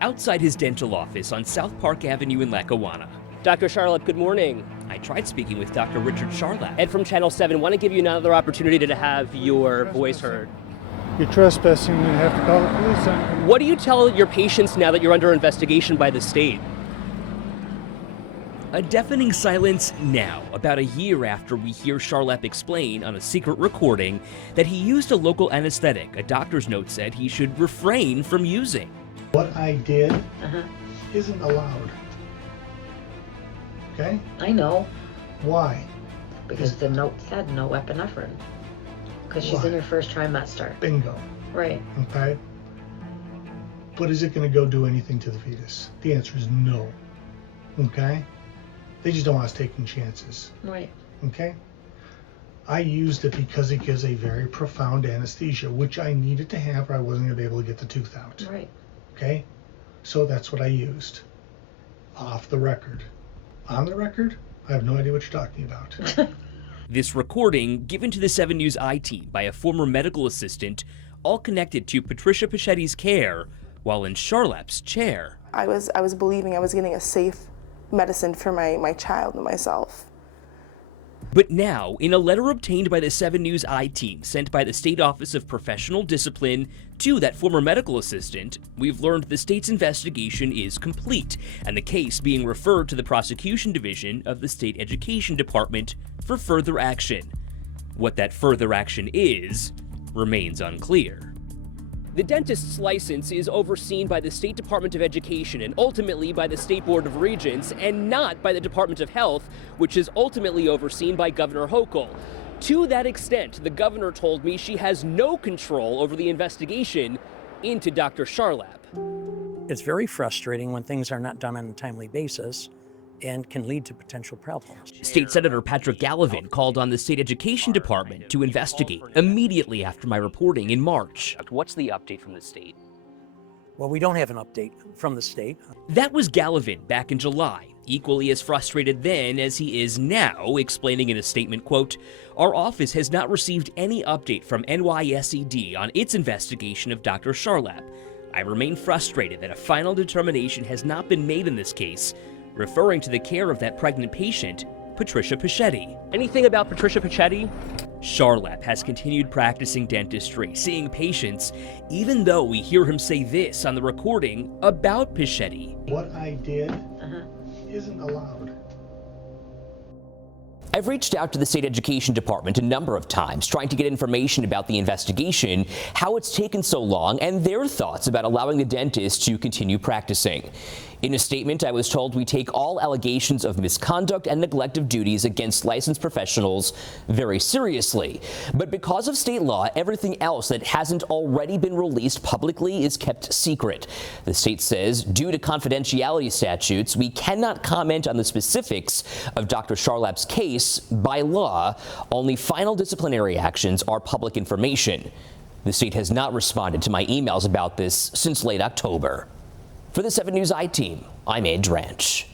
outside his dental office on South Park Avenue in Lackawanna. Dr. Charlap, good morning. I tried speaking with Dr. Richard Charlap. Ed from Channel 7, want to give you another opportunity to have your voice heard. You're trespassing and you have to call the police on you. What do you tell your patients now that you're under investigation by the state? A deafening silence now, about a year after we hear Charlap explain on a secret recording that he used a local anesthetic a doctor's note said he should refrain from using. What I did isn't allowed. Okay? I know, Why? because the note said no epinephrine. Because she's in her first trimester. Bingo. Right. Okay? But is it going to go do anything to the fetus? The answer is no. Okay? They just don't want us taking chances. Right. Okay? I used it because it gives a very profound anesthesia, which I needed to have or I wasn't going to be able to get the tooth out. Right. Okay? So that's what I used. Off the record. On the record, I have no idea what you're talking about. This recording, given to the 7 News I-Team by a former medical assistant, all connected to Patricia Pichetti's care while in Charlap's chair. I was believing I was getting a safe medicine for my child and myself. But now, in a letter obtained by the 7 News I-Team sent by the State Office of Professional Discipline to that former medical assistant, we've learned the state's investigation is complete and the case being referred to the Prosecution Division of the State Education Department for further action. What that further action is remains unclear. The dentist's license is overseen by the State Department of Education and ultimately by the State Board of Regents, and not by the Department of Health, which is ultimately overseen by Governor Hochul. To that extent, the governor told me she has no control over the investigation into Dr. Charlap. It's very frustrating when things are not done on a timely basis and can lead to potential problems. State Senator Patrick Gallivan called on the State Education Department to investigate immediately after my reporting in March. What's the update from the state? Well, we don't have an update from the state. That was Gallivan back in July, equally as frustrated then as he is now, explaining in a statement, quote, "Our office has not received any update from NYSED on its investigation of Dr. Charlap. I remain frustrated that a final determination has not been made in this case," referring to the care of that pregnant patient, Patricia Pichetti. Anything about Patricia Pichetti? Charlap has continued practicing dentistry, seeing patients, even though we hear him say this on the recording about Pichetti. What I did isn't allowed. I've reached out to the State Education Department a number of times trying to get information about the investigation, how it's taken so long, and their thoughts about allowing the dentist to continue practicing. In a statement, I was told we take all allegations of misconduct and neglect of duties against licensed professionals very seriously. But because of state law, everything else that hasn't already been released publicly is kept secret. The state says, due to confidentiality statutes, we cannot comment on the specifics of Dr. Charlap's case. By law, only final disciplinary actions are public information. The state has not responded to my emails about this since late October. For the 7 News I-Team, I'm Ed Dranch.